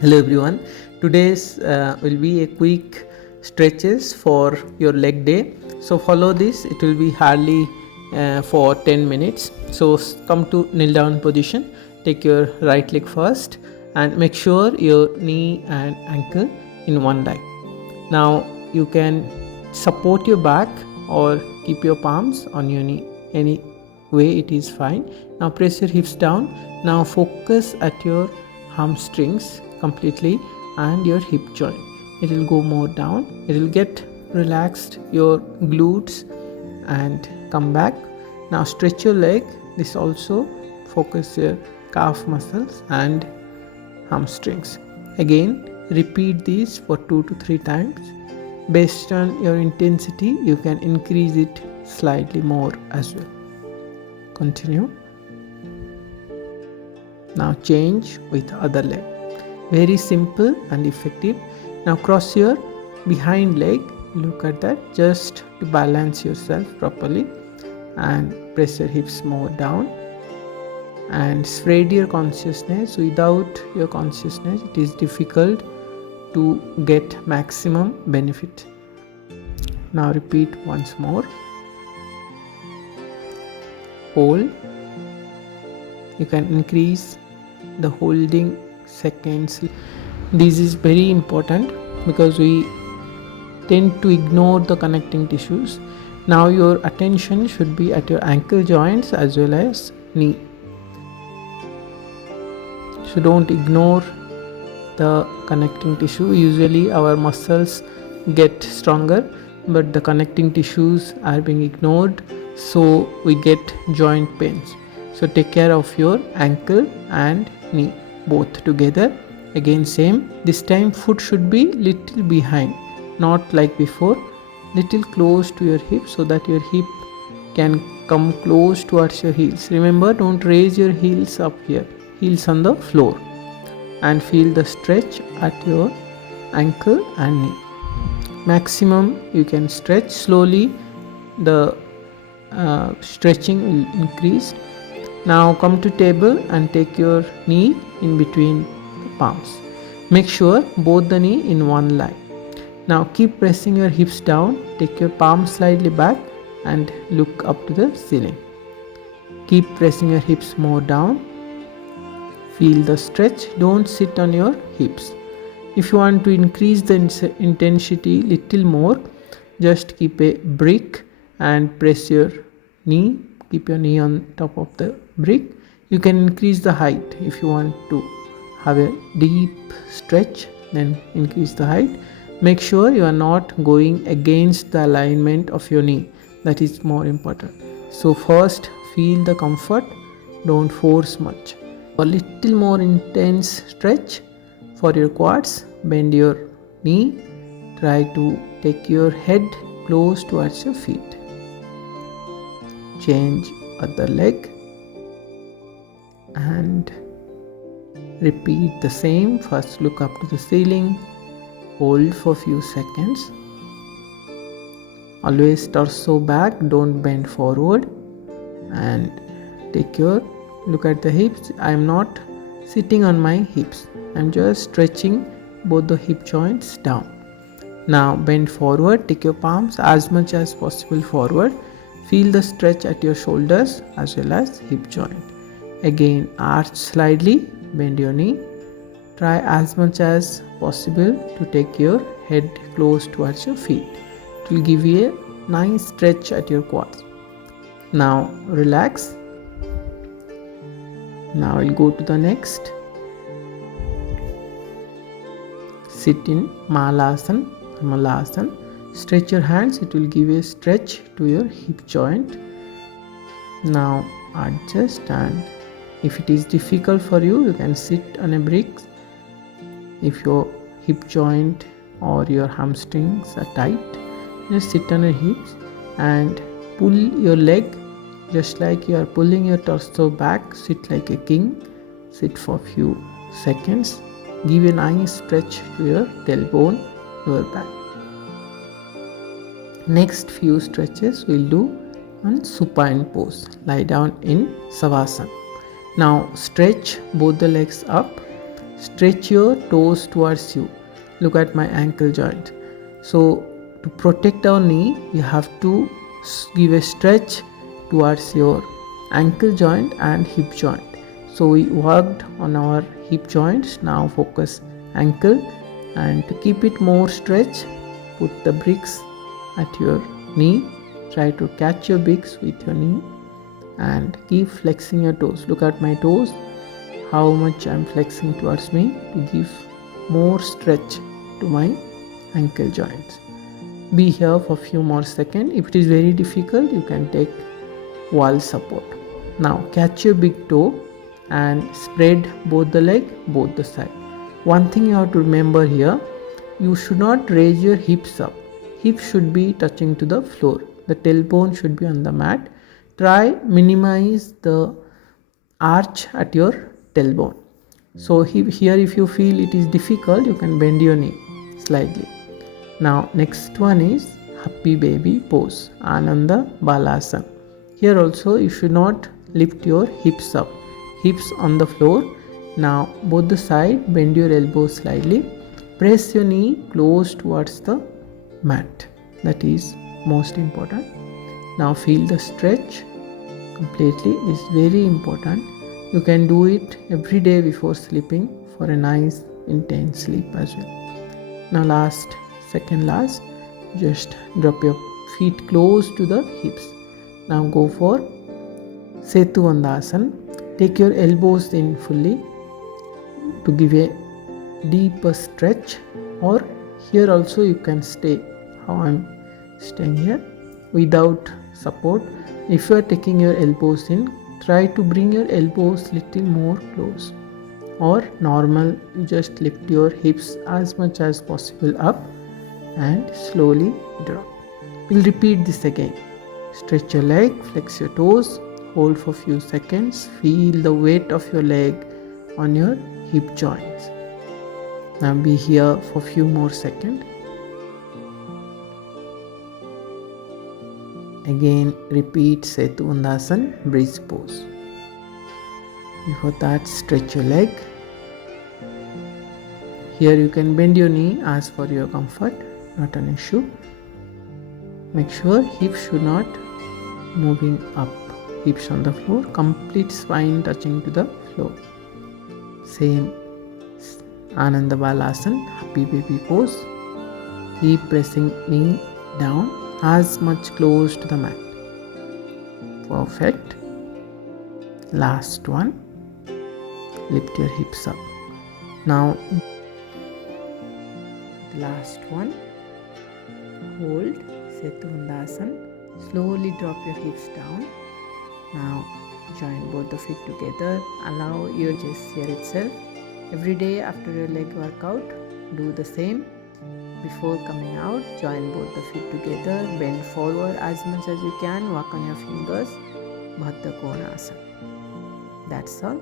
Hello everyone. Today's will be a quick stretches for your leg day. So follow this. It will be hardly for 10 minutes. So come to kneel down position. Take your right leg first and make sure your knee and ankle in one line. Now you can support your back or keep your palms on your knee. Any way it is fine. Now press your hips down. Now focus at your hamstrings completely and your hip joint. It will go more down. It will get relaxed your glutes and come back. Now stretch your leg. This also focus your calf muscles and hamstrings. Again repeat these for 2 to 3 times. Based on your intensity you can increase it slightly more as well. Continue. Now change with other leg. Very simple and effective. Now cross your behind leg. Look at that, just to balance yourself properly, and press your hips more down and spread your consciousness. Without your consciousness it is difficult to get maximum benefit. Now repeat once more. Hold. You can increase the holding seconds. This is very important because we tend to ignore the connecting tissues. Now your attention should be at your ankle joints as well as knee. So don't ignore the connecting tissue. Usually our muscles get stronger but the connecting tissues are being ignored, so we get joint pains. So take care of your ankle and knee both together. Again same, this time foot should be little behind, not like before, little close to your hip so that your hip can come close towards your heels. Remember, don't raise your heels up here, heels on the floor, and feel the stretch at your ankle and knee. Maximum you can stretch. Slowly the stretching will increase. Now come to table and take your knee in between the palms. Make sure both the knee in one line. Now keep pressing your hips down. Take your palms slightly back and look up to the ceiling. Keep pressing your hips more down. Feel the stretch. Don't sit on your hips. If you want to increase the intensity little more, just keep a brick and press your knee. Keep your knee on top of the brick. You can increase the height if you want to have a deep stretch, then increase the height. Make sure you are not going against the alignment of your knee. That is more important. So first feel the comfort, don't force much. A little more intense stretch for your quads. Bend your knee. Try to take your head close towards your feet. Change other leg and repeat the same. First look up to the ceiling, hold for few seconds. Always torso back, don't bend forward, and take your look at the hips. I am not sitting on my hips, I am just stretching both the hip joints down. Now bend forward, take your palms as much as possible forward. Feel the stretch at your shoulders as well as hip joint. Again arch slightly, bend your knee. Try as much as possible to take your head close towards your feet. It will give you a nice stretch at your quads. Now relax. Now we'll go to the next. Sit in Malasana. Stretch your hands, it will give a stretch to your hip joint. Now adjust, and if it is difficult for you, you can sit on a brick. If your hip joint or your hamstrings are tight, just sit on your hips and pull your leg just like you are pulling your torso back. Sit like a king. Sit for a few seconds. Give a nice stretch to your tailbone, your back. Next few stretches we'll do on supine pose. Lie down in Savasana. Now stretch both the legs up. Stretch your toes towards you. Look at my ankle joint. So to protect our knee, you have to give a stretch towards your ankle joint and hip joint. So we worked on our hip joints. Now focus ankle, and to keep it more stretch, put the bricks at your knee. Try to catch your bricks with your knee and keep flexing your toes. Look at my toes, how much I am flexing towards me to give more stretch to my ankle joints. Be here for a few more seconds. If it is very difficult, you can take wall support. Now catch your big toe and spread both the leg, both the side. One thing you have to remember here, you should not raise your hips up. Hips should be touching to the floor. The tailbone should be on the mat. Try minimize the arch at your tailbone. So here if you feel it is difficult, you can bend your knee slightly. Now next one is happy baby pose, Ananda Balasana. Here also you should not lift your hips up, hips on the floor. Now both the side, bend your elbows slightly, press your knee close towards the mat. That is most important. Now feel the stretch completely. This is very important. You can do it every day before sleeping for a nice intense sleep as well. Now second last, just drop your feet close to the hips. Now go for Setuvandasana. Take your elbows in fully to give a deeper stretch, or here also you can stay how I am staying here without support. If you are taking your elbows in, try to bring your elbows little more close, or normal, you just lift your hips as much as possible up and slowly drop. We'll repeat this again. Stretch your leg, flex your toes, hold for few seconds, feel the weight of your leg on your hip joints. Now be here for few more seconds. Again repeat Setuvandasana, bridge pose. Before that, stretch your leg. Here you can bend your knee as for your comfort, not an issue. Make sure hips should not moving up, hips on the floor, complete spine touching to the floor. Same Ananda Balasana, happy baby pose. Keep pressing knee down as much close to the mat. Perfect. Last one. Lift your hips up. Now the last one. Hold Setuvandasana. Slowly drop your hips down. Now join both the feet together. Allow your gesture itself. Every day after your leg workout, do the same. Before coming out, join both the feet together, bend forward as much as you can, work on your fingers, Bhadra Konasana. That's all.